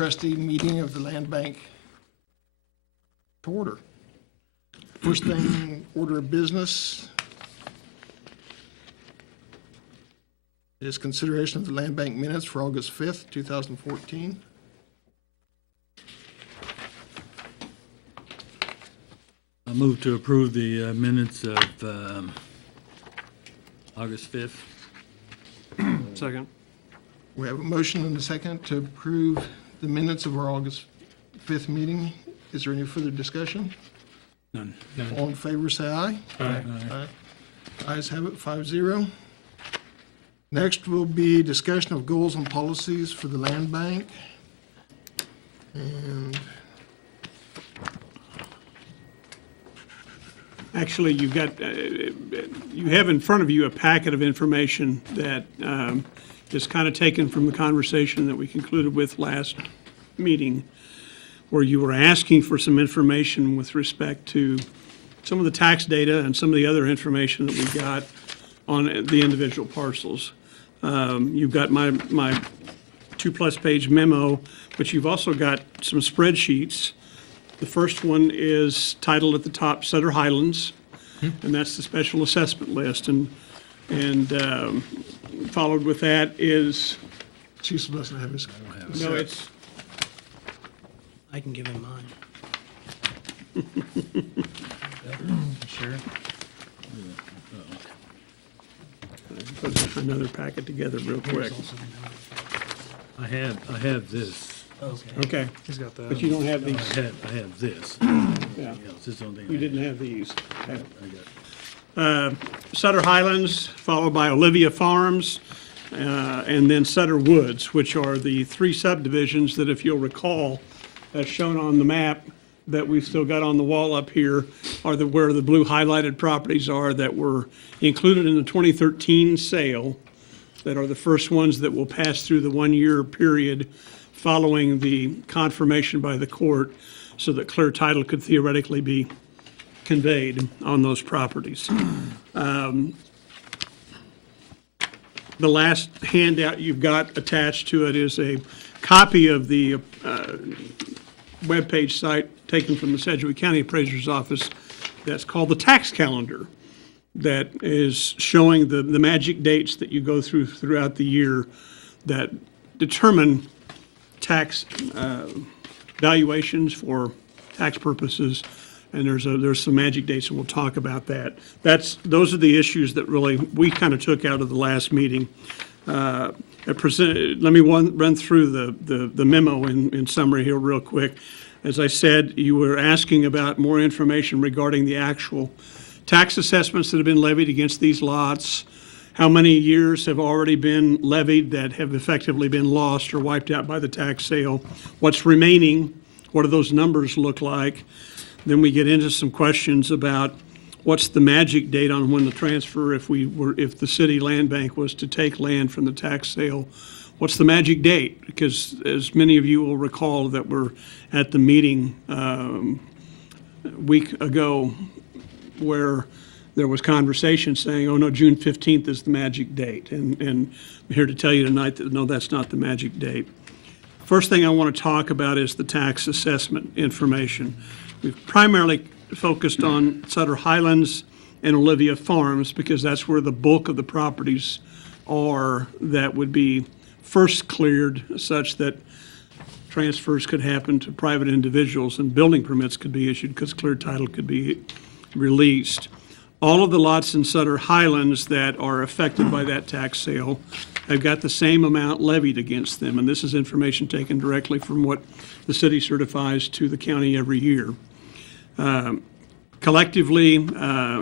trustee meeting of the Land Bank to order. First thing, order of business is consideration of the Land Bank minutes for August 5th, 2014. I move to approve the minutes of August 5th. Second. We have a motion and a second to approve the minutes of our August 5th meeting. Is there any further discussion? None. All in favor, say aye. Aye. Aye. Ayes have it, 5-0. Next will be discussion of goals and policies for the land bank. And Actually, you've got, you have in front of you a packet of information that is kind of taken from the conversation that we concluded with last meeting, where you were asking for some information with respect to some of the tax data and some of the other information that we got on the individual parcels. You've got my 2+ page memo, but you've also got some spreadsheets. The first one is titled at the top Sutter Highlands, and that's the special assessment list. And followed with that is, Cecil doesn't have his. no, it's, I can give him mine. Sure. put another packet together real quick. I have this. Okay, He's got that. but you don't have these, I have this. yeah, Yeah, this is the only thing you I didn't have these. Okay. got. Sutter Highlands, followed by Olivia Farms, and then Sutter Woods, which are the three subdivisions that, if you'll recall, as shown on the map that we've still got on the wall up here, are where the blue highlighted properties are that were included in the 2013 sale, that are the first ones that will pass through the 1-year period following the confirmation by the court, so that clear title could theoretically be conveyed on those properties. The last handout you've got attached to it is a copy of the webpage site taken from the Sedgwick County Appraiser's Office that's called the tax calendar, that is showing the magic dates that you go throughout the year that determine tax valuations for tax purposes. And there's some magic dates, and we'll talk about that. Those are the issues that really we kind of took out of the last meeting. Let me run through the memo in summary here real quick. As I said, you were asking about more information regarding the actual tax assessments that have been levied against these lots, how many years have already been levied that have effectively been lost or wiped out by the tax sale, what's remaining, what do those numbers look like. Then we get into some questions about what's the magic date on when the transfer, if the city land bank was to take land from the tax sale, what's the magic date? Because as many of you will recall that were at the meeting a week ago, where there was conversation saying, oh no, June 15th is the magic date. And I'm here to tell you tonight that no, that's not the magic date. First thing I want to talk about is the tax assessment information. We've primarily focused on Sutter Highlands and Olivia Farms because that's where the bulk of the properties are that would be first cleared, such that transfers could happen to private individuals and building permits could be issued because clear title could be released. All of the lots in Sutter Highlands that are affected by that tax sale have got the same amount levied against them, and this is information taken directly from what the city certifies to the county every year. Collectively,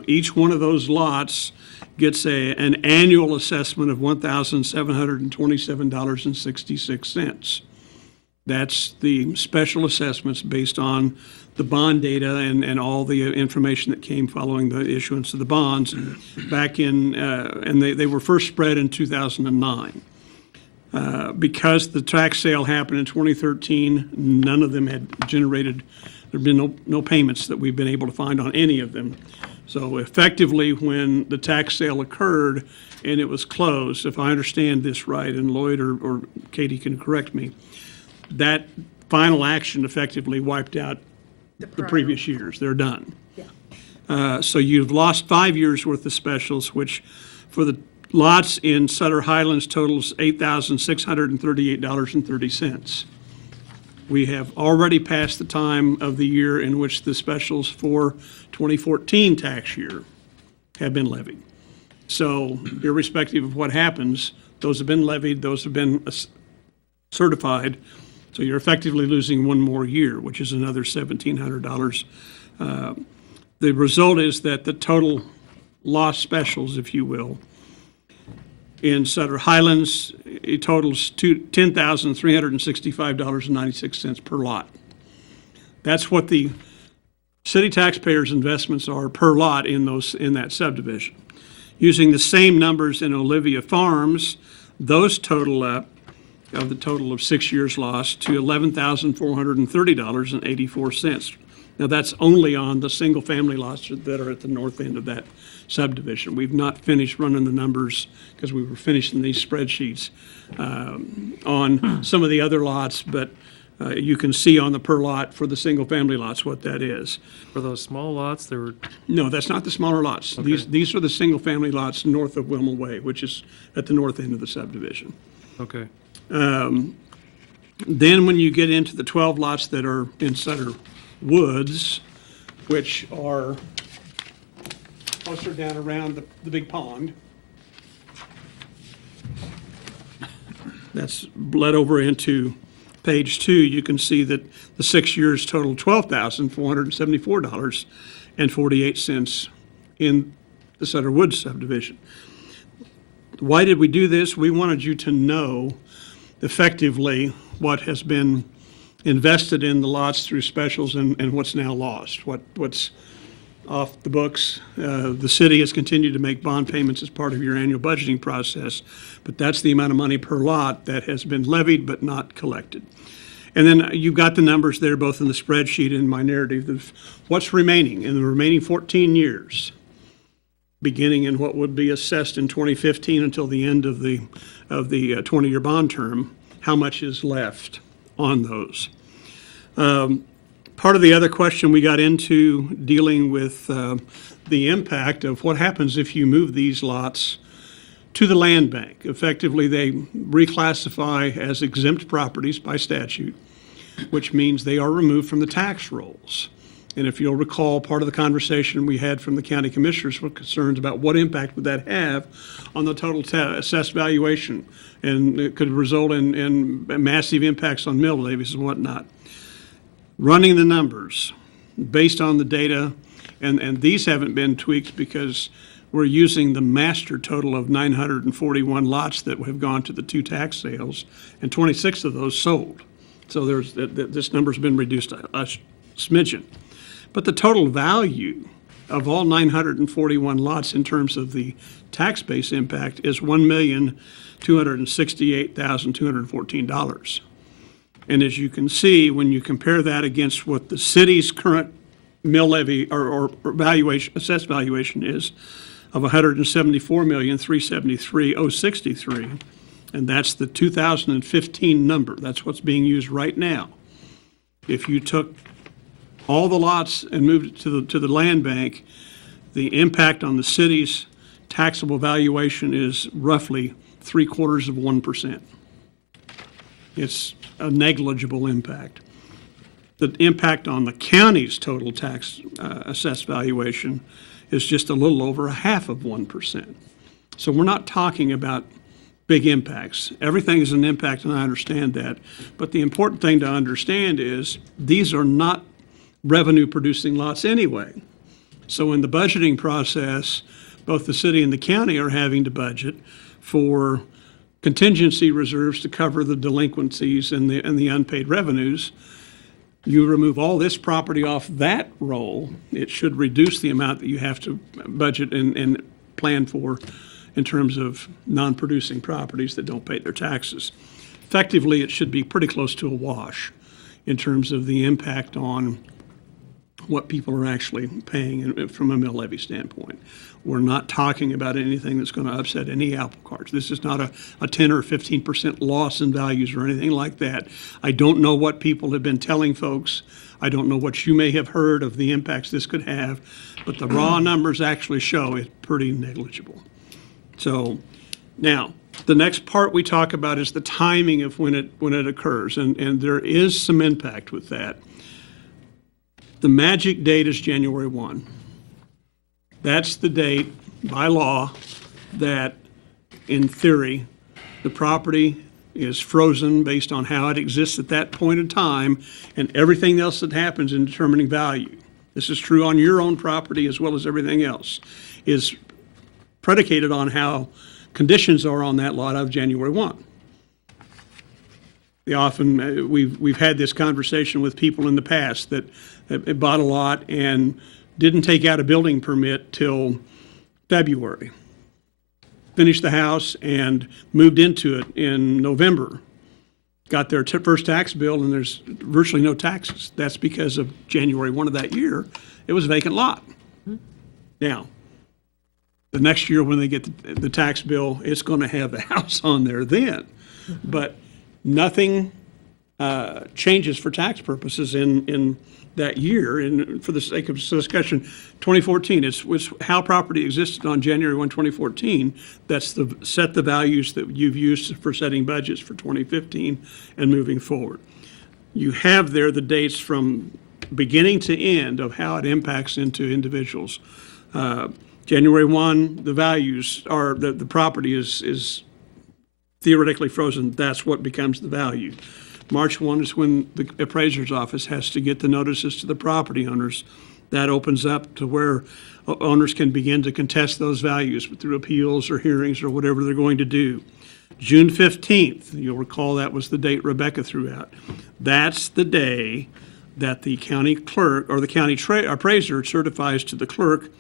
each one of those lots gets an annual assessment of $1,727.66. That's the special assessments based on the bond data and all the information that came following the issuance of the bonds back in, and they were first spread in 2009. Because the tax sale happened in 2013, none of them had generated, there have been no payments that we've been able to find on any of them. So effectively, when the tax sale occurred and it was closed, if I understand this right, and Lloyd or Katie can correct me, that final action effectively wiped out the previous years. They're done. So you've lost 5 years' worth of specials, which for the lots in Sutter Highlands totals $8,638.30. We have already passed the time of the year in which the specials for 2014 tax year have been levied. So irrespective of what happens, those have been levied, those have been certified. So you're effectively losing one more year, which is another $1,700. The result is that the total lost specials, if you will, in Sutter Highlands, it totals $10,365.96 per lot. That's what the city taxpayers' investments are per lot in that subdivision. Using the same numbers in Olivia Farms, those total up of the total of 6 years lost to $11,430.84. Now, that's only on the single-family lots that are at the north end of that subdivision. We've not finished running the numbers because we were finishing these spreadsheets on some of the other lots, but you can see on the per lot for the single-family lots what that is. For those small lots, there were, No, that's not the smaller lots. These are the single-family lots north of Wilma Way, which is at the north end of the subdivision. okay, Then when you get into the 12 lots that are in Sutter Woods, which are closer down around the big pond, that's bled over into page 2, you can see that the 6 years total $12,474.48 in the Sutter Woods subdivision. Why did we do this? We wanted you to know effectively what has been invested in the lots through specials and what's now lost, what's off the books. The city has continued to make bond payments as part of your annual budgeting process, but that's the amount of money per lot that has been levied but not collected. And then you've got the numbers there, both in the spreadsheet and my narrative, of what's remaining in the remaining 14 years, beginning in what would be assessed in 2015 until the end of the 20-year bond term, how much is left on those. Part of the other question we got into dealing with the impact of what happens if you move these lots to the land bank. Effectively, they reclassify as exempt properties by statute, which means they are removed from the tax rolls. And if you'll recall, part of the conversation we had from the county commissioners were concerns about what impact would that have on the total assessed valuation, and it could result in massive impacts on mill levies and whatnot. Running the numbers based on the data, and these haven't been tweaked because we're using the master total of 941 lots that have gone to the 2 tax sales, and 26 of those sold. So this number's been reduced a smidgen. But the total value of all 941 lots in terms of the tax base impact is $1,268,214. And as you can see, when you compare that against what the city's current mill levy or valuation, assessed valuation is of $174,373,063, and that's the 2015 number. That's what's being used right now. If you took all the lots and moved it to the land bank, the impact on the city's taxable valuation is roughly 0.75%. It's a negligible impact. The impact on the county's total tax assessed valuation is just a little over 0.5%. So we're not talking about big impacts. Everything is an impact, and I understand that. But the important thing to understand is these are not revenue-producing lots anyway. So in the budgeting process, both the city and the county are having to budget for contingency reserves to cover the delinquencies and the unpaid revenues. You remove all this property off that roll, it should reduce the amount that you have to budget and plan for in terms of non-producing properties that don't pay their taxes. Effectively, it should be pretty close to a wash in terms of the impact on what people are actually paying from a mill levy standpoint. We're not talking about anything that's going to upset any apple carts. This is not a 10 or 15% loss in values or anything like that. I don't know what people have been telling folks. I don't know what you may have heard of the impacts this could have, but the raw numbers actually show it's pretty negligible. So now, the next part we talk about is the timing of when it occurs, and there is some impact with that. The magic date is January 1. That's the date by law that, in theory, the property is frozen based on how it exists at that point in time and everything else that happens in determining value. This is true on your own property as well as everything else, is predicated on how conditions are on that lot of January 1. We've had this conversation with people in the past that bought a lot and didn't take out a building permit till February. Finished the house and moved into it in November. Got their first tax bill and there's virtually no taxes. That's because of January 1 of that year, it was a vacant lot. Now, the next year when they get the tax bill, it's going to have the house on there then. But nothing changes for tax purposes in that year. And for the sake of discussion, 2014, it's how property existed on January 1, 2014. That's set the values that you've used for setting budgets for 2015 and moving forward. You have there the dates from beginning to end of how it impacts into individuals. January 1, the values are, the property is theoretically frozen. That's what becomes the value. March 1 is when the appraiser's office has to get the notices to the property owners. That opens up to where owners can begin to contest those values through appeals or hearings or whatever they're going to do. June 15th, you'll recall that was the date Rebecca threw out. That's the day that the county clerk or the county appraiser certifies to the clerk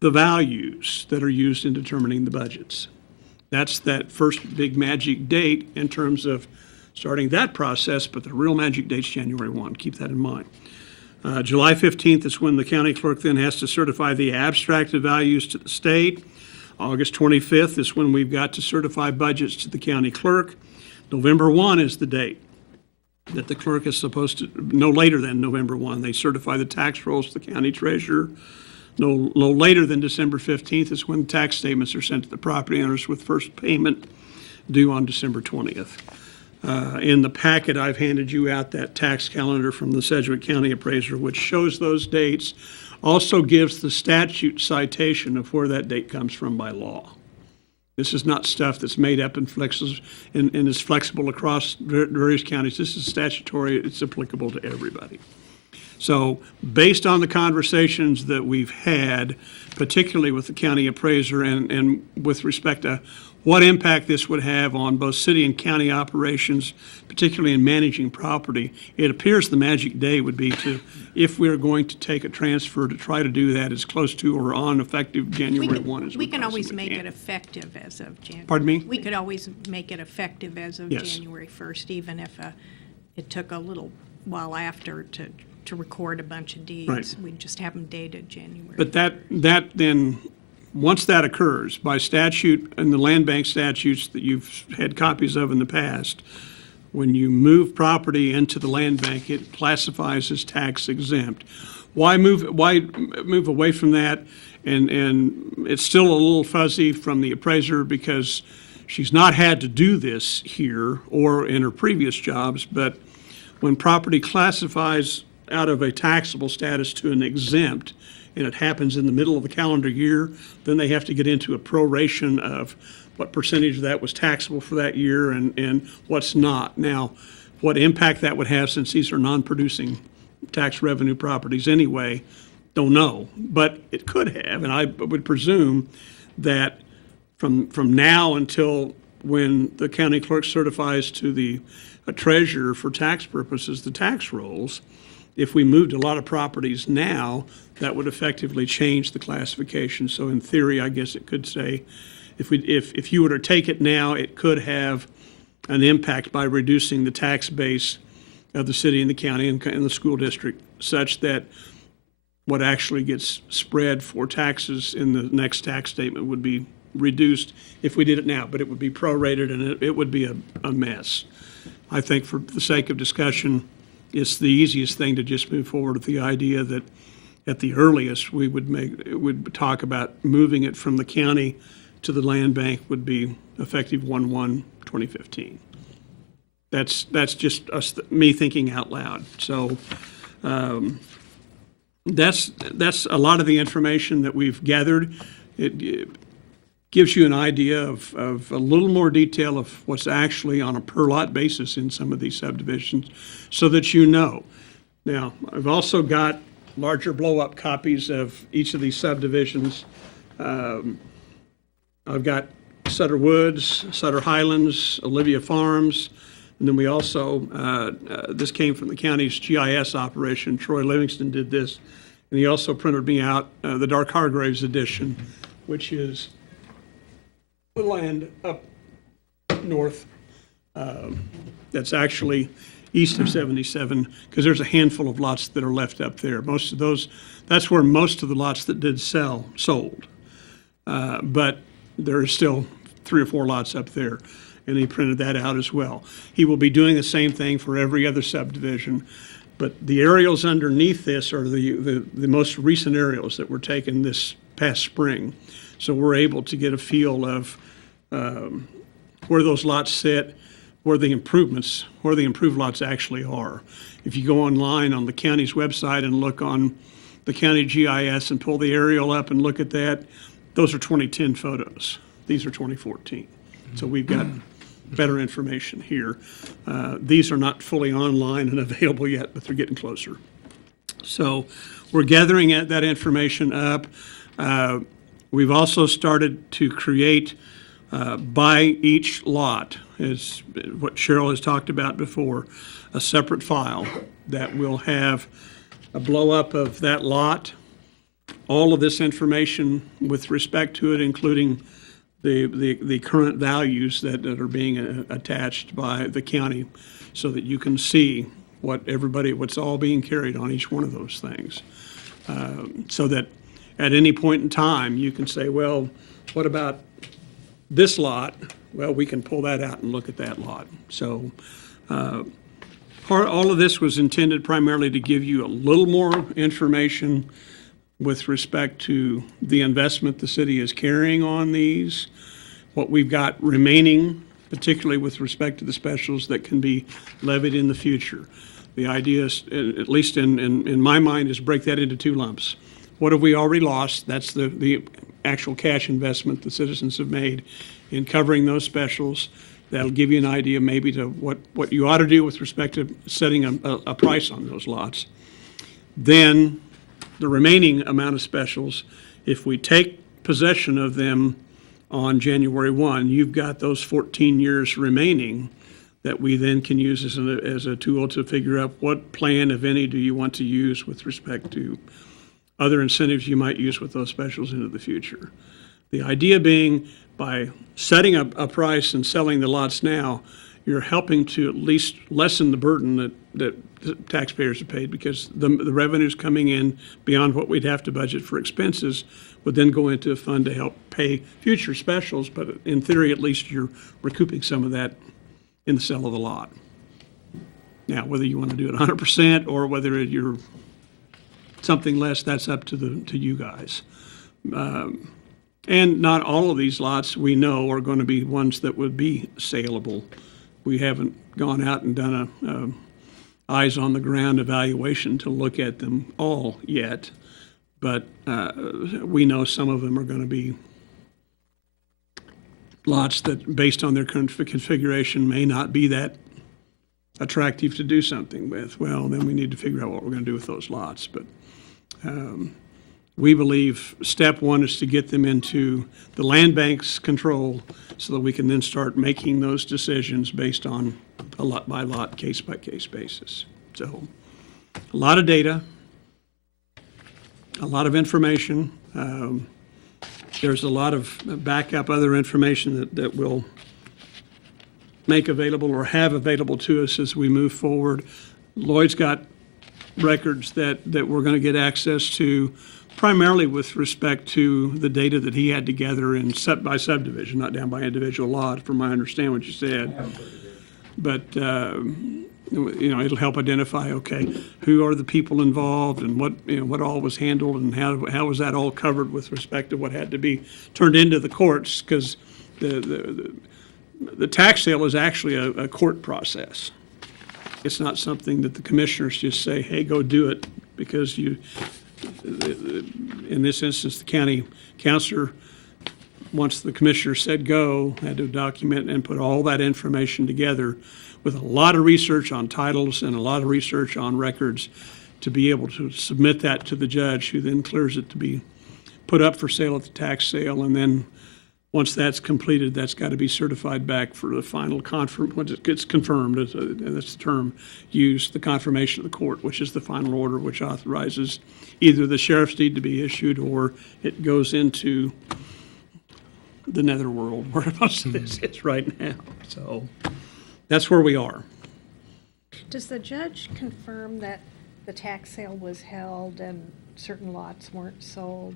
the values that are used in determining the budgets. That's that first big magic date in terms of starting that process, but the real magic date's January 1. Keep that in mind. July 15th is when the county clerk then has to certify the abstracted values to the state. August 25th is when we've got to certify budgets to the county clerk. November 1 is the date that the clerk is supposed to, no later than November 1, they certify the tax rolls to the county treasurer. No later than December 15th is when tax statements are sent to the property owners with first payment due on December 20th. In the packet, I've handed you out that tax calendar from the Sedgwick County Appraiser, which shows those dates, also gives the statute citation of where that date comes from by law. This is not stuff that's made up and is flexible across various counties. This is statutory. It's applicable to everybody. So based on the conversations that we've had, particularly with the county appraiser and with respect to what impact this would have on both city and county operations, particularly in managing property, it appears the magic day would be to, if we're going to take a transfer, to try to do that as close to or on effective January 1 as we can always possibly make can. it effective as of January. Pardon me? We could always make it effective as of Yes. January 1st, even if it took a little while after to record a bunch of deeds. Right. We'd just have them dated January. But that then, once that occurs, by statute and the land bank statutes that you've had copies of in the past, when you move property into the land bank, it classifies as tax exempt. Why move away from that? And it's still a little fuzzy from the appraiser because she's not had to do this here or in her previous jobs, but when property classifies out of a taxable status to an exempt, and it happens in the middle of the calendar year, then they have to get into a proration of what percentage of that was taxable for that year and what's not. Now, what impact that would have, since these are non-producing tax revenue properties anyway, don't know. But it could have, and I would presume that from now until when the county clerk certifies to the treasurer for tax purposes the tax rolls, if we moved a lot of properties now, that would effectively change the classification. So in theory, I guess it could say, if you were to take it now, it could have an impact by reducing the tax base of the city and the county and the school district, such that what actually gets spread for taxes in the next tax statement would be reduced if we did it now, but it would be prorated and it would be a mess. I think for the sake of discussion, it's the easiest thing to just move forward with the idea that at the earliest, we would talk about moving it from the county to the land bank would be effective 1/1/2015. That's just me thinking out loud. So that's a lot of the information that we've gathered. It gives you an idea of a little more detail of what's actually on a per lot basis in some of these subdivisions so that you know. Now, I've also got larger blow-up copies of each of these subdivisions. I've got Sutter Woods, Sutter Highlands, Olivia Farms, and then we also, this came from the county's GIS operation. Troy Livingston did this, and he also printed me out the Dark Hargraves edition, which is the land up north that's actually east of 77, because there's a handful of lots that are left up there. Most of those, that's where most of the lots that did sell sold. But there are still 3 or 4 lots up there, and he printed that out as well. He will be doing the same thing for every other subdivision, but the aerials underneath this are the most recent aerials that were taken this past spring. So we're able to get a feel of where those lots sit, where the improved lots actually are. If you go online on the county's website and look on the county GIS and pull the aerial up and look at that, those are 2010 photos. These are 2014. So we've got better information here. These are not fully online and available yet, but they're getting closer. So we're gathering that information up. We've also started to create by each lot, is what Cheryl has talked about before, a separate file that will have a blow up of that lot, all of this information with respect to it, including the current values that are being attached by the county, so that you can see what's all being carried on each one of those things. So that at any point in time, you can say, well, what about this lot? Well, we can pull that out and look at that lot. So all of this was intended primarily to give you a little more information with respect to the investment the city is carrying on these, what we've got remaining, particularly with respect to the specials that can be levied in the future. The idea is, at least in my mind, is break that into 2 lumps. What have we already lost? That's the actual cash investment the citizens have made in covering those specials. That'll give you an idea maybe to what you ought to do with respect to setting a price on those lots. Then the remaining amount of specials, if we take possession of them on January 1, you've got those 14 years remaining that we then can use as a tool to figure out what plan, if any, do you want to use with respect to other incentives you might use with those specials into the future. The idea being, by setting a price and selling the lots now, you're helping to at least lessen the burden that taxpayers have paid, because the revenues coming in beyond what we'd have to budget for expenses would then go into a fund to help pay future specials, but in theory, at least you're recouping some of that in the sale of the lot. Now, whether you want to do it 100% or whether you're something less, that's up to you guys. And not all of these lots we know are going to be ones that would be saleable. We haven't gone out and done a eyes on the ground evaluation to look at them all yet, but we know some of them are going to be lots that, based on their configuration, may not be that attractive to do something with. Well, then we need to figure out what we're going to do with those lots. But we believe step 1 is to get them into the land bank's control so that we can then start making those decisions based on a lot by lot, case by case basis. So a lot of data, a lot of information. There's a lot of backup other information that we'll make available or have available to us as we move forward. Lloyd's got records that we're going to get access to, primarily with respect to the data that he had to gather in by subdivision, not down by individual lot, from I understand what you said. But, it'll help identify, okay, who are the people involved and what all was handled and how was that all covered with respect to what had to be turned into the courts, because the tax sale is actually a court process. It's not something that the commissioners just say, hey, go do it, because in this instance, the county counselor, once the commissioner said go, had to document and put all that information together with a lot of research on titles and a lot of research on records to be able to submit that to the judge, who then clears it to be put up for sale at the tax sale. And then once that's completed, that's got to be certified back for the final once it gets confirmed, and that's the term used, the confirmation of the court, which is the final order which authorizes either the sheriff's deed to be issued or it goes into the netherworld where most of this is right now. So that's where we are. Does the judge confirm that the tax sale was held and certain lots weren't sold?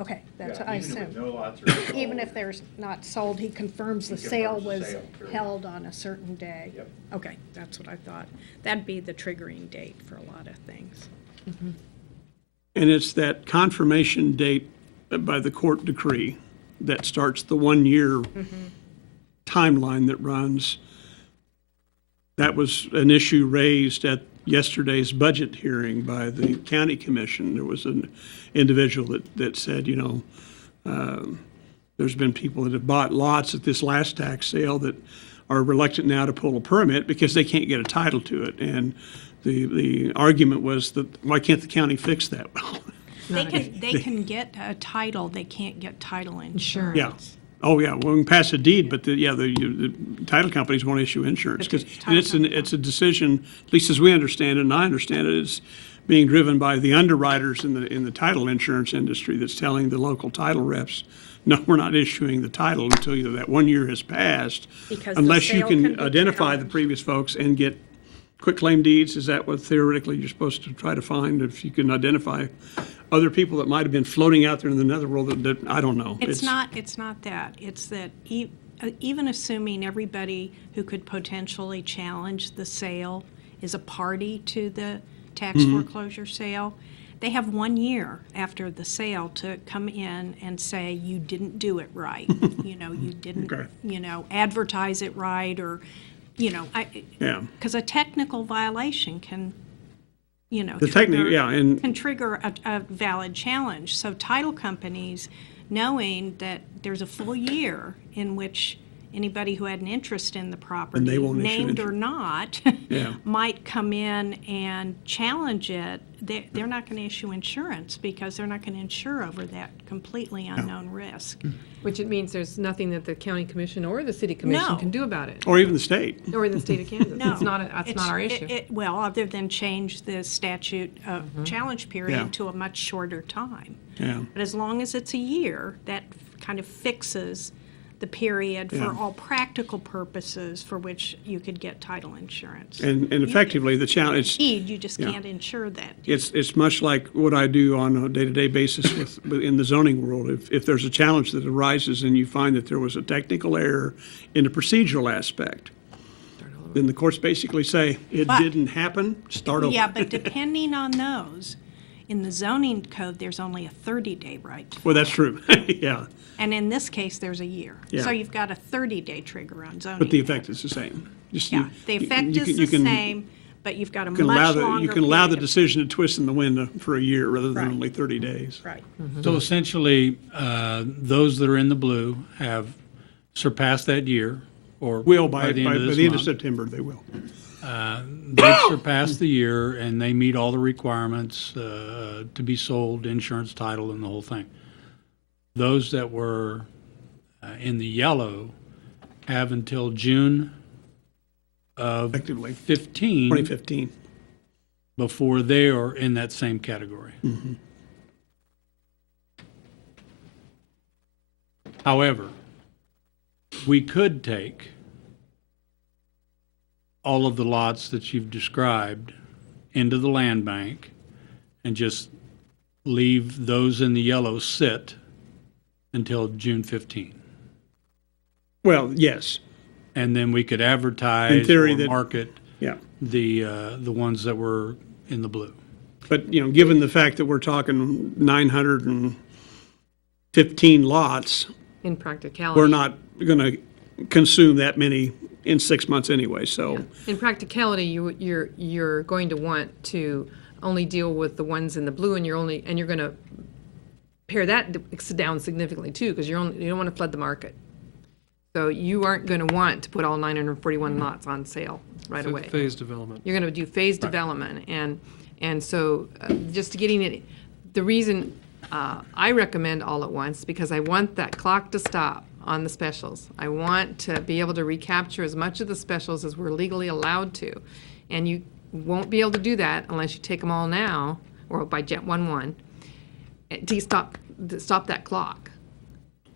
Okay, that's what I assume. Even if no lots are sold. Even if there's not sold, he confirms the He sale confirms the was sale, correct. held on a certain day? Yep. Okay, that's what I thought. That'd be the triggering date for a lot of things. And it's that confirmation date by the court decree that starts the 1 year timeline that runs. That was an issue raised at yesterday's budget hearing by the county commission. There was an individual that said, there's been people that have bought lots at this last tax sale that are reluctant now to pull a permit because they can't get a title to it. And the argument was that, why can't the county fix that? Well, They can get a title, they can't get title insurance. yeah. Oh, yeah, well, we can pass a deed, but the title companies won't issue insurance. But the 'Cause- title and company it's a decision, at least as we understand it, and I understand it, is being driven by the underwriters in the title insurance industry that's telling the local title reps, no, we're not issuing the title until either that 1 year has passed. Because the Unless you sale can can be identify the challenged. previous folks and get quitclaim deeds. Is that what theoretically you're supposed to try to find? If you can identify other people that might have been floating out there in the netherworld that I don't know. It's not that. It's that even assuming everybody who could potentially challenge the sale is a party to the tax foreclosure sale, they have 1 year after the sale to come in and say, you didn't do it right. You didn't, Okay. advertise it right, or, Yeah. because a technical violation can, The technique, yeah, and can trigger a valid challenge. So title companies, knowing that there's a full year in which anybody who had an interest in the property, they won't issue named or not, Yeah. might come in and challenge it. They're not going to issue insurance because they're not going to insure over that completely unknown risk. Which it means there's nothing that the county commission or the city commission No. can do about it, or even the state. or the state of Kansas. No. It's not, that's not our issue. Well, other than change the statute of challenge period Yeah. to a much shorter time. Yeah. But as long as it's a year, that kind of fixes the period for Yeah. all practical purposes for which you could get title insurance. And effectively, the challenge, You just Yeah. can't insure that. it's much like what I do on a day-to-day basis in the zoning world. If there's a challenge that arises and you find that there was a technical error in the procedural aspect, then the courts basically say, it But- didn't happen, start over. Yeah, but depending on those, in the zoning code, there's only a 30-day right. Well, that's true, yeah. And in this case, there's a year. Yeah. So you've got a 30-day trigger on zoning. But the effect is the same. Just Yeah, you- the you- effect you is can- the you can- same, but you've got a You can allow much the, longer you can allow the period of- decision to twist in the wind for a year rather than Right. only 30 days. Right. So essentially, those that are in the blue have surpassed that year, or Will by the end of the this end of month. September, they will. They've surpassed the year, and they meet all the requirements to be sold, insurance, title, and the whole thing. Those that were in the yellow have until June of Effectively, 15 2015. before they are in that same category. However, we could take all of the lots that you've described into the land bank and just leave those in the yellow sit until June 15. Well, yes, And then we could advertise theory or that- market yeah. the ones that were in the blue. But, you know, given the fact that we're talking 915 lots, In practicality. we're not going to consume that many in 6 months anyway, so. In practicality, you're going to want to only deal with the ones in the blue, and you're going to pare that down significantly too, because you don't want to flood the market. So you aren't going to want to put all 941 lots on sale right away. Phased development. You're going to do phased development, and so just getting it, the reason I recommend all at once, because I want that clock to stop on the specials. I want to be able to recapture as much of the specials as we're legally allowed to. And you won't be able to do that unless you take them all now, or by Jet 1/1, to stop that clock.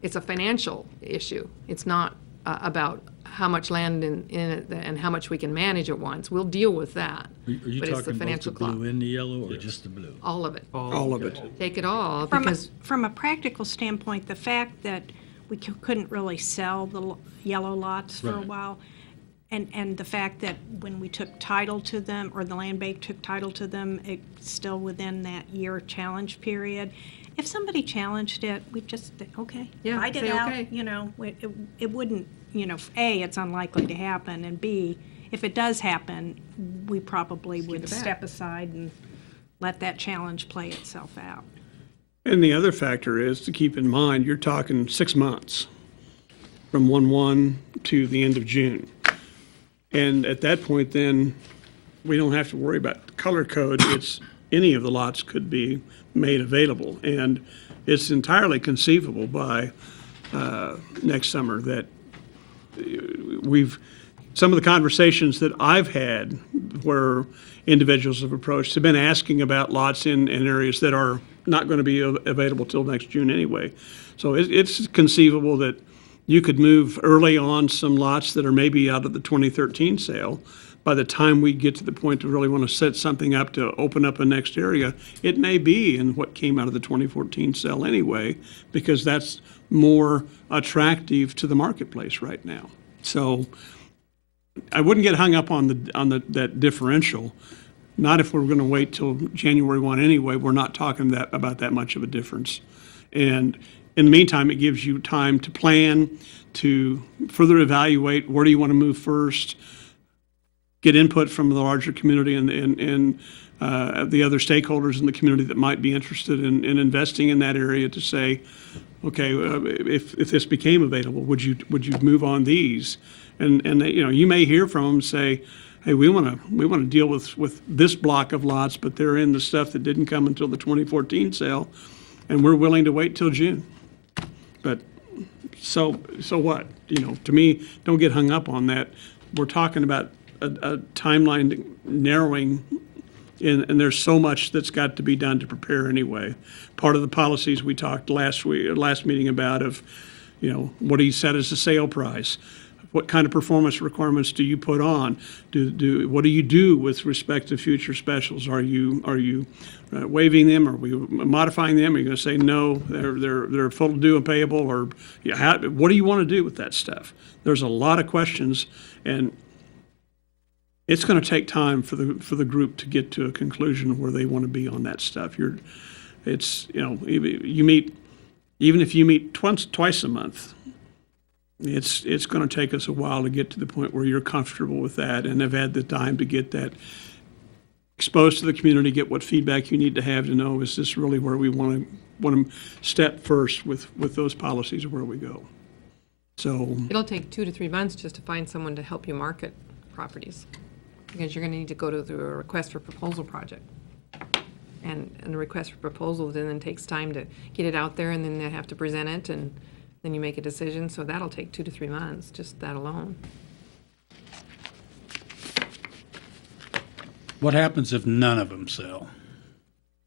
It's a financial issue. It's not about how much land in it and how much we can manage at once. We'll deal with that. Are you But it's the talking both the financial clock. blue and the yellow, or just the blue? All of it. All of it. Take it all, From because from a practical standpoint, the fact that we couldn't really sell the yellow lots for a Right. while, and the fact that when we took title to them, or the land bank took title to them, it's still within that year challenge period. If somebody challenged it, we'd just, okay, Yeah, write it say out, okay. you know, it wouldn't, you know, A, it's unlikely to happen, and B, if it does happen, we probably would it back. step aside and let that challenge play itself out. And the other factor is to keep in mind, you're talking 6 months from 1/1 to the end of June. And at that point, then, we don't have to worry about the color code. It's, any of the lots could be made available. And it's entirely conceivable by next summer that some of the conversations that I've had where individuals have approached have been asking about lots in areas that are not going to be available till next June anyway. So it's conceivable that you could move early on some lots that are maybe out of the 2013 sale. By the time we get to the point to really want to set something up to open up a next area, it may be in what came out of the 2014 sale anyway, because that's more attractive to the marketplace right now. So I wouldn't get hung up on that differential. Not if we're going to wait till January 1 anyway. We're not talking about that much of a difference. And in the meantime, it gives you time to plan, to further evaluate where do you want to move first, get input from the larger community and the other stakeholders in the community that might be interested in investing in that area to say, okay, if this became available, would you move on these? And you know, you may hear from them say, hey, we want to deal with this block of lots, but they're in the stuff that didn't come until the 2014 sale, and we're willing to wait till June. But so what? You know, to me, don't get hung up on that. We're talking about a timeline narrowing, and there's so much that's got to be done to prepare anyway. Part of the policies we talked last meeting about of, you know, what do you set as a sale price? What kind of performance requirements do you put on? What do you do with respect to future specials? Are you waiving them? Are we modifying them? Are you going to say no? They're full due and payable? Or what do you want to do with that stuff? There's a lot of questions, and it's going to take time for the group to get to a conclusion where they want to be on that stuff. You meet, even if you meet twice a month. It's going to take us a while to get to the point where you're comfortable with that and have had the time to get that exposed to the community, get what feedback you need to have to know, is this really where we want to step first with those policies, or where we go? So it'll take 2 to 3 months just to find someone to help you market properties, because you're going to need to go to the request for proposal project. And the request for proposal then takes time to get it out there, and then they have to present it, and then you make a decision. So that'll take 2 to 3 months, just that alone. What happens if none of them sell?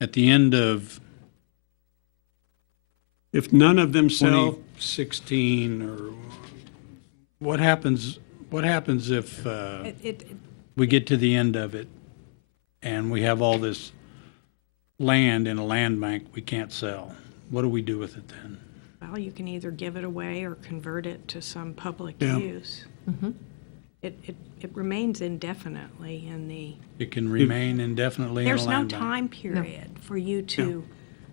At the end of if none of them sell, 2016, or what happens if we get to the end of it and we have all this land in a land bank we can't sell. What do we do with it then? Well, you can either give it away or convert it to some public Yeah. use. It remains indefinitely in the, It can remain indefinitely in a there's no land bank. time period for you to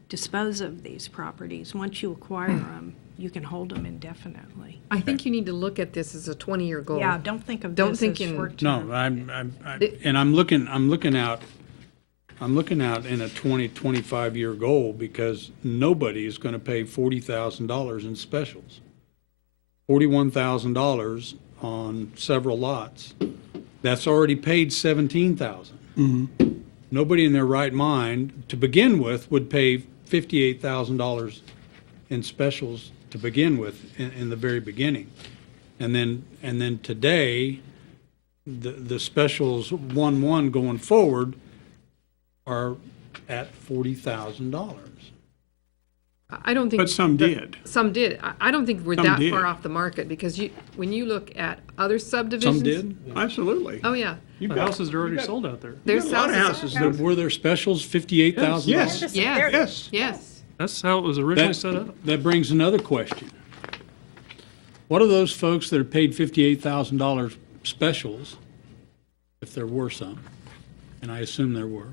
dispose of these properties. Once you acquire them, you can hold them indefinitely. I think you need to look at this as a 20-year goal. Yeah, don't think of Don't this think as in- short-term. No, I'm looking out in a 20, 25-year goal because nobody is going to pay $40,000 in specials. $41,000 on several lots. That's already paid $17,000. Nobody in their right mind, to begin with, would pay $58,000 in specials to begin with in the very beginning. And then today, the specials 1-1 going forward are at $40,000. I don't think. But some that- did. Some did. I don't think we're Some that did. far off the market because when you look at other subdivisions. Some did? Absolutely. Oh, yeah. You've The got- houses are already you've got- sold out there. There's a lot of houses that, Were there specials $58,000? yes, Yeah. yes. Yes. That's how it was originally set up. That brings another question. What are those folks that are paid $58,000 specials, if there were some, and I assume there were,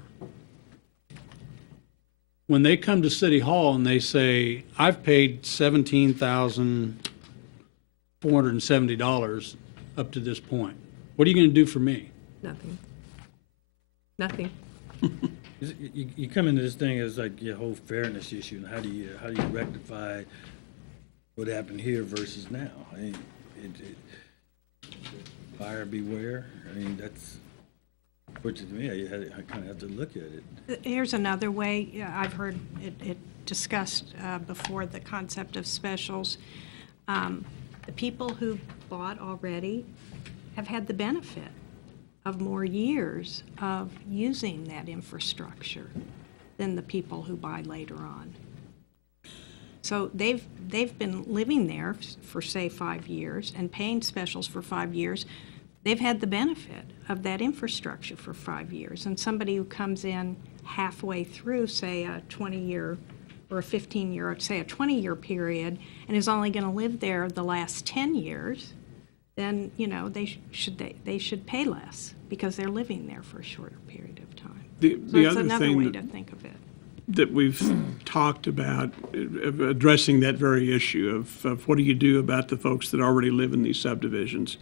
when they come to City Hall and they say, I've paid $17,470 up to this point, what are you going to do for me? Nothing. Nothing. You come into this thing as like your whole fairness issue, and how do you rectify what happened here versus now? I mean, buyer beware. I mean, that's, fortunately to me, I kind of have to look at it. Here's another way, yeah, I've heard it discussed before, the concept of specials. The people who bought already have had the benefit of more years of using that infrastructure than the people who buy later on. So they've been living there for, say, 5 years and paying specials for 5 years. They've had the benefit of that infrastructure for 5 years. And somebody who comes in halfway through, say, a 20-year or a 15-year, say a 20-year period, and is only going to live there the last 10 years, then, you know, they should pay less because they're living there for a shorter period of time. The So that's other another thing way that- to think of it. that we've talked about, addressing that very issue of what do you do about the folks that already live in these subdivisions.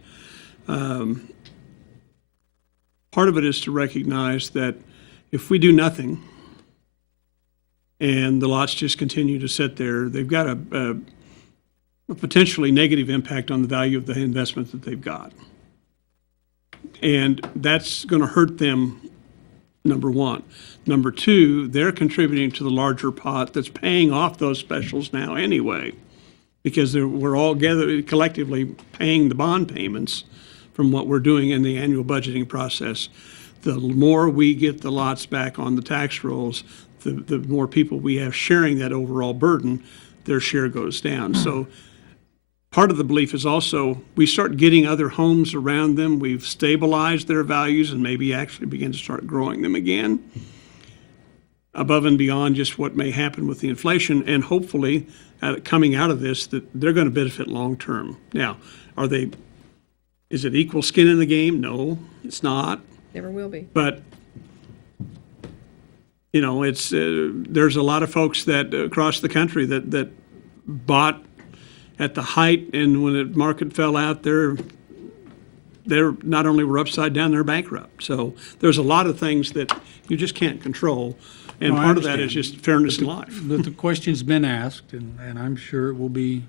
Part of it is to recognize that if we do nothing and the lots just continue to sit there, they've got a potentially negative impact on the value of the investment that they've got. And that's going to hurt them, number one. Number two, they're contributing to the larger pot that's paying off those specials now anyway, because we're all collectively paying the bond payments from what we're doing in the annual budgeting process. The more we get the lots back on the tax rolls, the more people we have sharing that overall burden, their share goes down. So part of the belief is also we start getting other homes around them. We've stabilized their values and maybe actually begin to start growing them again above and beyond just what may happen with the inflation. And hopefully, coming out of this, that they're going to benefit long term. Now, is it equal skin in the game? No, it's not. Never will be. But, you know, it's there's a lot of folks that across the country that bought at the height, and when the market fell out, they're not only were upside down, they're bankrupt. So there's a lot of things that you just can't control, and No, I part of that is understand. just fairness in life. The question's been asked, and I'm sure it will be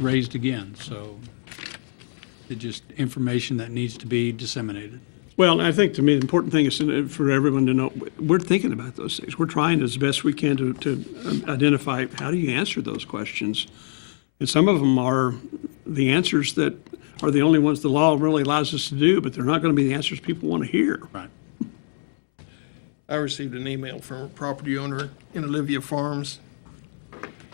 raised again, so it's just information that needs to be disseminated. Well, I think to me, the important thing is for everyone to know, we're thinking about those things. We're trying as best we can to identify, how do you answer those questions? And some of them are the answers that are the only ones the law really allows us to do, but they're not going to be the answers people want to hear. Right. I received an email from a property owner in Olivia Farms,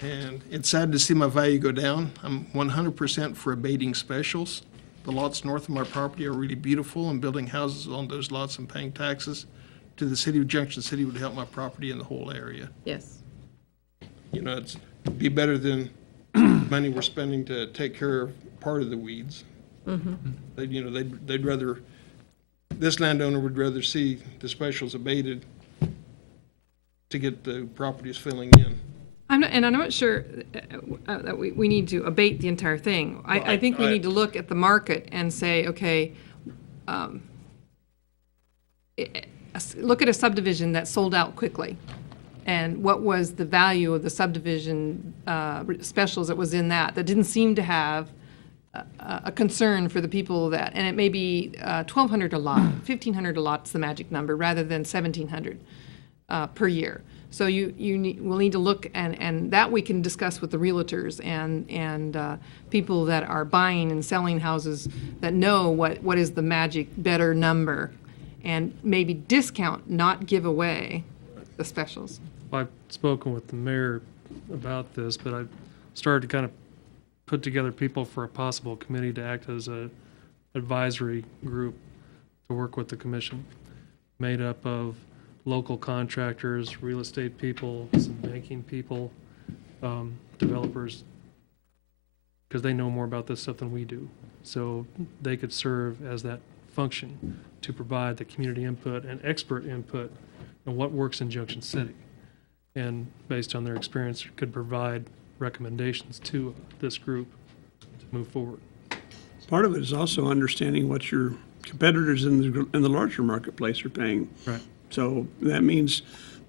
and it's sad to see my value go down. I'm 100% for abating specials. The lots north of my property are really beautiful, and building houses on those lots and paying taxes to the city of Junction City would help my property in the whole area. Yes. You know, it'd be better than money we're spending to take care of part of the weeds. They'd, you know, they'd rather, this landowner would rather see the specials abated to get the properties filling in. I'm not sure that we need to abate the entire thing. I think we Right. need to look at the market and say, okay, look at a subdivision that sold out quickly. And what was the value of the subdivision specials that was in that didn't seem to have a concern for the people that, and it may be $1,200 a lot, $1,500 a lot's the magic number, rather than $1,700 per year. So we'll need to look, and that we can discuss with the realtors and people that are buying and selling houses that know what is the magic better number, and maybe discount, not give away the specials. I've spoken with the mayor about this, but I've started to kind of put together people for a possible committee to act as a advisory group to work with the commission, made up of local contractors, real estate people, some banking people, developers, because they know more about this stuff than we do. So they could serve as that function to provide the community input and expert input on what works in Junction City. And based on their experience, could provide recommendations to this group to move forward. Part of it is also understanding what your competitors in the larger marketplace are paying. Right. So that means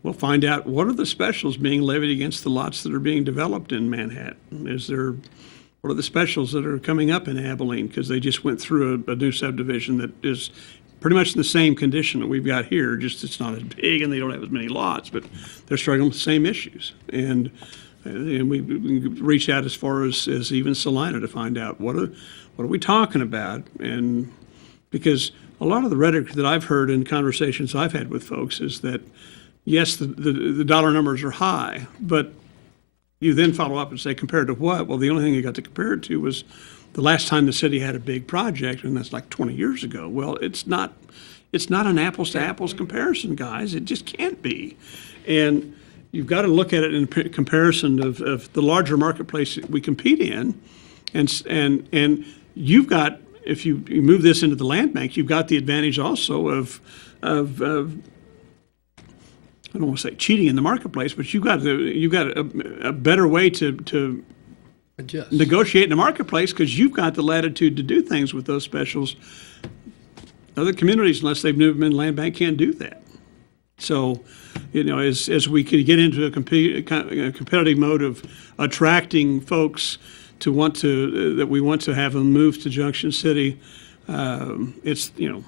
we'll find out what are the specials being levied against the lots that are being developed in Manhattan. What are the specials that are coming up in Abilene, because they just went through a new subdivision that is pretty much in the same condition that we've got here, just it's not as big and they don't have as many lots, but they're struggling with the same issues. And we reach out as far as even Salina to find out what are we talking about. And because a lot of the rhetoric that I've heard in conversations I've had with folks is that, yes, the dollar numbers are high, but you then follow up and say, compared to what? Well, the only thing you got to compare it to was the last time the city had a big project, and that's like 20 years ago. Well, it's not an apples to apples comparison, guys. It just can't be. And you've got to look at it in comparison of the larger marketplace that we compete in. And you've got, if you move this into the land bank, you've got the advantage also of I don't want to say cheating in the marketplace, but you've got a better way to Adjust. negotiate in the marketplace, because you've got the latitude to do things with those specials. Other communities, unless they've never been land bank, can't do that. So, you know, as we could get into a competitive mode of attracting folks to that we want to have them move to Junction City, it's, you know,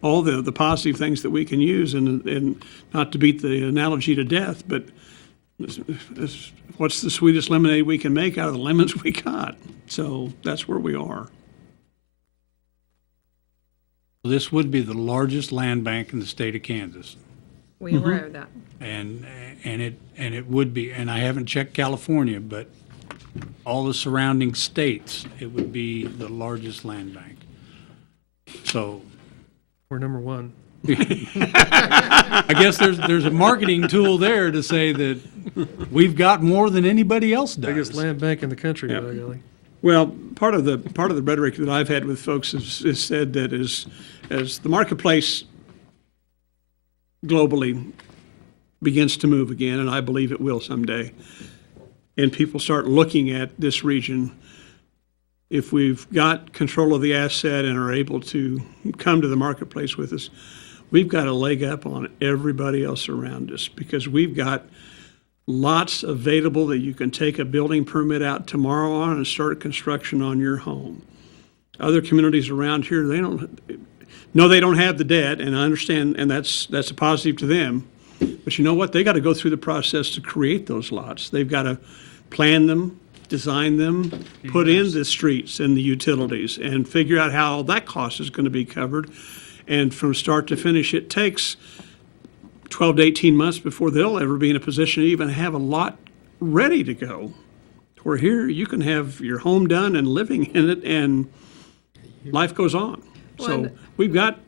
all the positive things that we can use, and not to beat the analogy to death, but what's the sweetest lemonade we can make out of the lemons we got? So that's where we are. This would be the largest land bank in the state of Kansas. We aware of that. And it would be, and I haven't checked California, but all the surrounding states, it would be the largest land bank. So We're number one. I guess there's a marketing tool there to say that we've got more than anybody else Biggest does. land bank in the country, Yeah. by golly. Well, part of the rhetoric that I've had with folks is said that as the marketplace globally begins to move again, and I believe it will someday, and people start looking at this region, if we've got control of the asset and are able to come to the marketplace with us, we've got a leg up on everybody else around us, because we've got lots available that you can take a building permit out tomorrow on and start construction on your home. Other communities around here, they don't have the debt, and I understand, and that's a positive to them. But you know what? They got to go through the process to create those lots. They've got to plan them, design them, put in the streets and the utilities, and figure out how all that cost is going to be covered. And from start to finish, it takes 12 to 18 months before they'll ever be in a position to even have a lot ready to go. Where here, you can have your home done and living in it, and life goes on. So we've got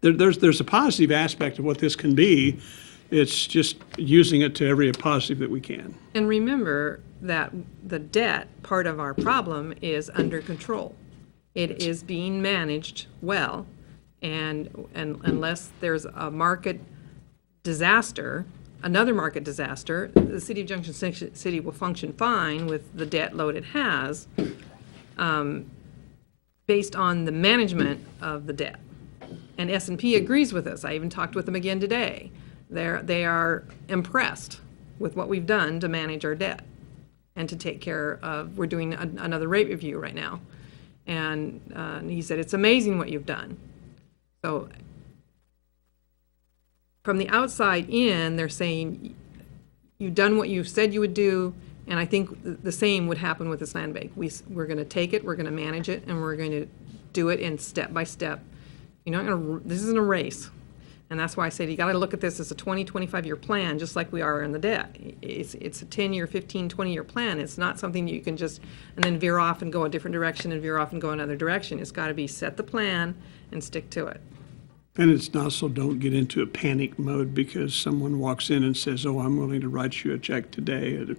there's a positive aspect of what this can be. It's just using it to every positive that we can. And remember that the debt, part of our problem, is under control. It is being managed well, and unless there's a market disaster, another market disaster, the city of Junction City will function fine with the debt load it has, based on the management of the debt. And S&P agrees with us. I even talked with them again today. They are impressed with what we've done to manage our debt and to take care of, we're doing another rate review right now. And he said, it's amazing what you've done. So from the outside in, they're saying, you've done what you said you would do, and I think the same would happen with this land bank. We're going to take it, we're going to manage it, and we're going to do it in step by step. You're not going to, this isn't a race. And that's why I said you got to look at this as a 20, 25-year plan, just like we are in the debt. It's a 10-year, 15, 20-year plan. It's not something that you can just, and then veer off and go a different direction and veer off and go another direction. It's got to be set the plan and stick to it. And it's also don't get into a panic mode because someone walks in and says, oh, I'm willing to write you a check today at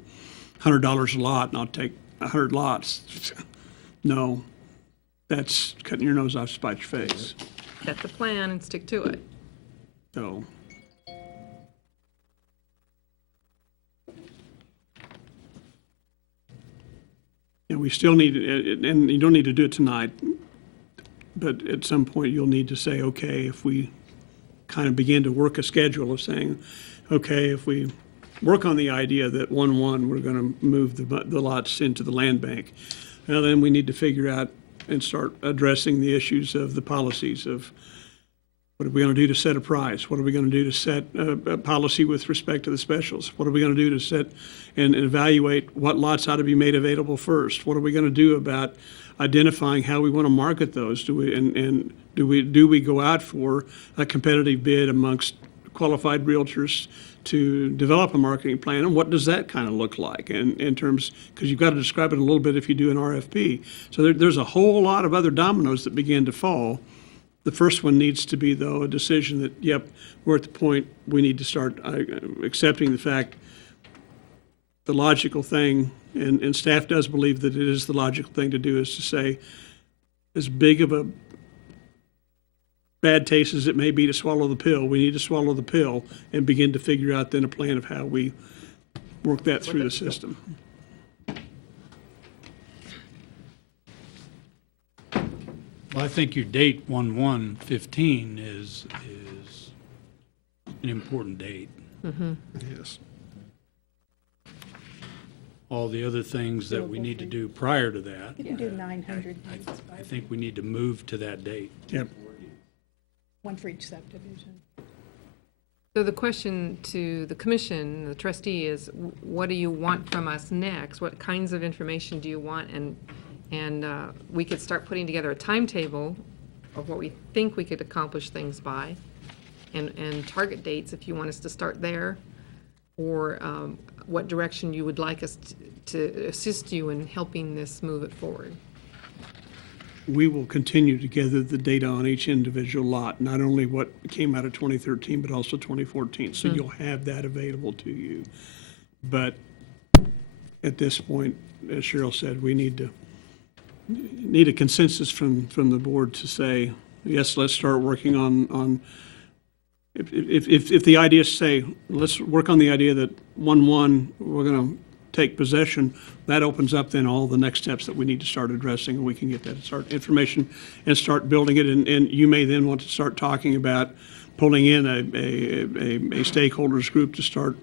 $100 a lot and I'll take 100 lots. No, that's cutting your nose off to spite your face. Set the plan and stick to it. So. And we still need, and you don't need to do it tonight, but at some point you'll need to say, okay, if we kind of begin to work a schedule of saying, okay, if we work on the idea that 1-1, we're going to move the lots into the land bank, now then we need to figure out and start addressing the issues of the policies of what are we going to do to set a price? What are we going to do to set a policy with respect to the specials? What are we going to do to set and evaluate what lots ought to be made available first? What are we going to do about identifying how we want to market those? Do we go out for a competitive bid amongst qualified realtors to develop a marketing plan? And what does that kind of look like in terms, because you've got to describe it a little bit if you do an RFP. So there's a whole lot of other dominoes that begin to fall. The first one needs to be, though, a decision that, yep, we're at the point we need to start accepting the fact the logical thing, and staff does believe that it is the logical thing to do, is to say, as big of a bad taste as it may be to swallow the pill, we need to swallow the pill and begin to figure out then a plan of how we work that through the system. Well, I think your date, 1/1/15, is an important date. Yes. All the other things that we need to do prior to that, You can do 900 units, I think we need to move to that date. Yep. one for each subdivision. So the question to the commission, the trustee, is what do you want from us next? What kinds of information do you want? And we could start putting together a timetable of what we think we could accomplish things by, and target dates if you want us to start there, or what direction you would like us to assist you in helping this move it forward. We will continue to gather the data on each individual lot, not only what came out of 2013, but also 2014. So you'll have that available to you. But at this point, as Cheryl said, we need a consensus from the board to say, yes, let's start working on if the idea is, say, let's work on the idea that 1/1, we're going to take possession, that opens up then all the next steps that we need to start addressing, and we can get that start information and start building it. And you may then want to start talking about pulling in a stakeholders group to start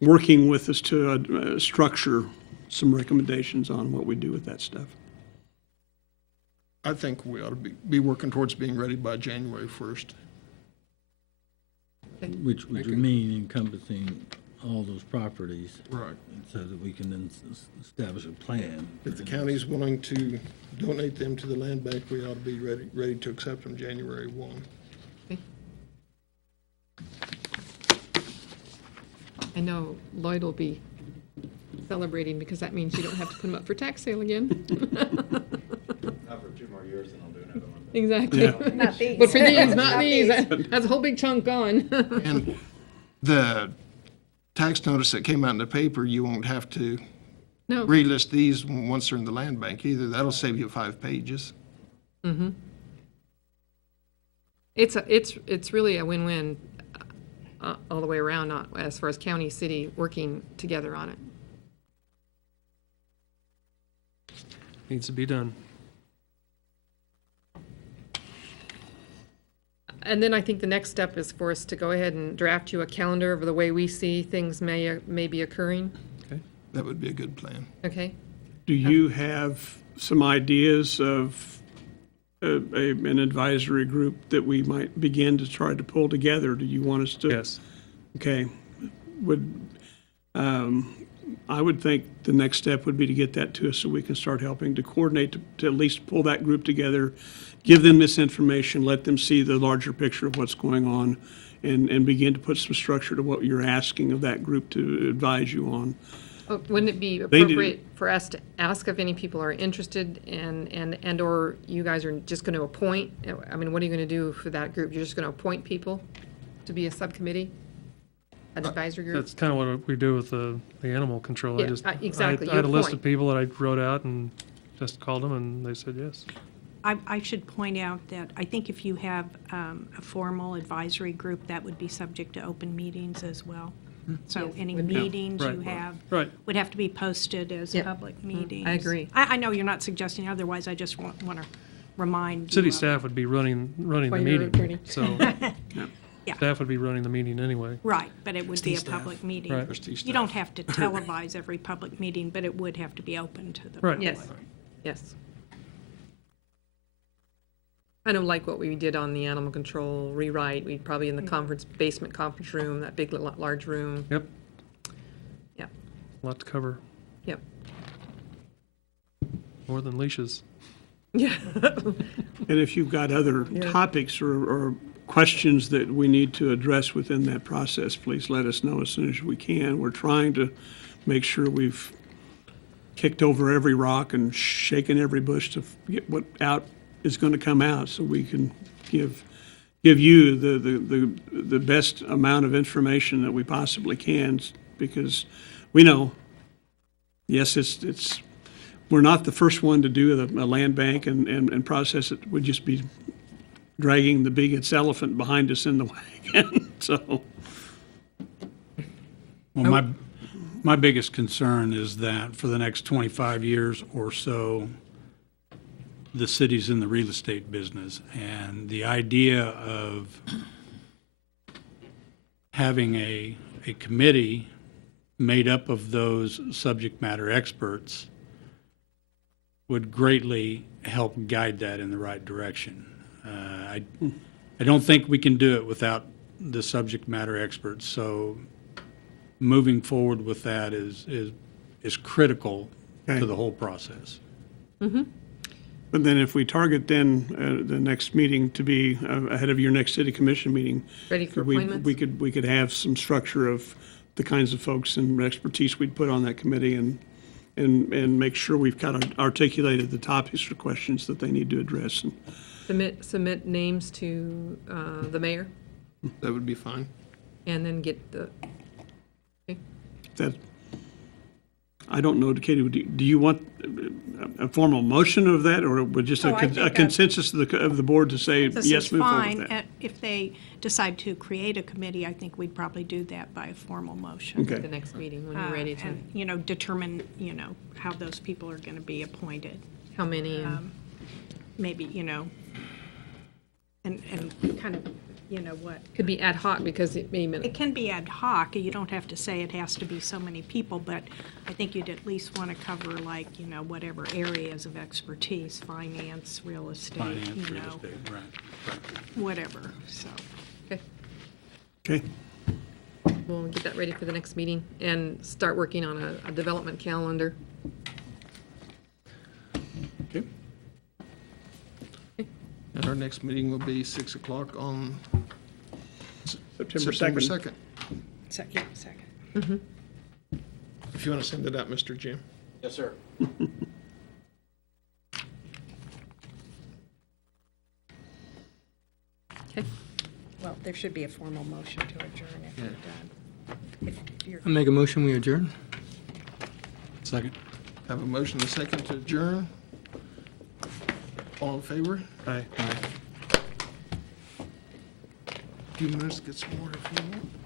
working with us to structure some recommendations on what we do with that stuff. I think we ought to be working towards being ready by January 1st. Which would mean encompassing all those properties. Right. So that we can then establish a plan. If the county's willing to donate them to the land bank, we ought to be ready to accept them January 1. Okay. I know Lloyd will be celebrating because that means you don't have to put them up for tax sale again. Not for 2 more years, and I'll do another one. exactly. Yeah. Not these. But for these, not Not these. these. That's a whole big chunk gone. And the tax notice that came out in the paper, you won't have to No. relist these once they're in the land bank either. That'll save you 5 pages. It's really a win-win all the way around, not as far as county, city working together on it. Needs to be done. And then I think the next step is for us to go ahead and draft you a calendar of the way we see things may be occurring, That would be a good plan. okay? Do you have some ideas of an advisory group that we might begin to try to pull together? Do you want us to? Yes. Okay. I would think the next step would be to get that to us so we can start helping to coordinate, to at least pull that group together, give them this information, let them see the larger picture of what's going on, and begin to put some structure to what you're asking of that group to advise you on. Wouldn't it be They do. appropriate for us to ask if any people are interested and/or you guys are just going to appoint? I mean, what are you going to do for that group? You're just going to appoint people to be a subcommittee, an advisory group? That's kind of what we do with the animal control. Yeah, exactly, I had a your list point. of people that I wrote out and just called them and they said yes. I should point out that I think if you have a formal advisory group, that would be subject to open meetings as well. So Yes, any would be. meetings you Right. have Right. would have to be posted as Yep. public meetings. I agree. I know you're not suggesting otherwise, I just want to remind you City of it. staff would be running the While you're meeting, attorney. so Yeah. staff would be running the meeting anyway. Right, but it would be a Trustee staff. public meeting. Right. Trustee You don't staff. have to televise every public meeting, but it would have to be open to the Right. public. Yes, yes. Kind of like what we did on the animal control rewrite, we'd probably in the basement conference room, that big, large room. Yep, Yep, a lot to cover, yep. more than leashes. Yeah. And if you've got other topics or questions that we need to address within that process, please let us know as soon as we can. We're trying to make sure we've kicked over every rock and shaken every bush to get what out is going to come out, so we can give you the best amount of information that we possibly can, because we know, yes, we're not the first one to do a land bank and process it. We'd just be dragging the biggest elephant behind us in the wagon. So, Well, my biggest concern is that for the next 25 years or so, the city's in the real estate business, and the idea of having a committee made up of those subject matter experts would greatly help guide that in the right direction. I don't think we can do it without the subject matter experts, so moving forward with that is critical Okay. to the whole process. but then if we target then the next meeting to be ahead of your next city commission meeting, Ready for we appointments? we could have some structure of the kinds of folks and expertise we'd put on that committee, and make sure we've kind of articulated the topics or questions that they need to address. And Submit names to the mayor That would be fine. and then get the, that, I don't know, Katie, do you want a formal motion of that, or would just Oh, I think a consensus of the board to say, This yes, is move forward fine. with that? If they decide to create a committee, I think we'd probably do that by a formal motion. the Okay, next meeting when you're ready to, And, determine, how those people are going to be appointed. how many and. Maybe, and kind of, what. Could be ad hoc because it may, It can be ad hoc. You don't have to say it has to be so many people, but I think you'd at least want to cover like, whatever areas of expertise, finance, real estate, Finance, real estate, right. whatever, so. okay, okay. we'll get that ready for the next meeting and start working on a development calendar. Okay. And our next meeting will be 6 o'clock on September September 2nd. 2nd. Yeah, second. If you want to send it out, Mr. Jim. Yes, sir. There should be a formal motion to adjourn if you're done. If you're I make a motion, we adjourn? Second. Have a motion and a second to adjourn. All in favor? Aye. Few minutes to get some more if you want.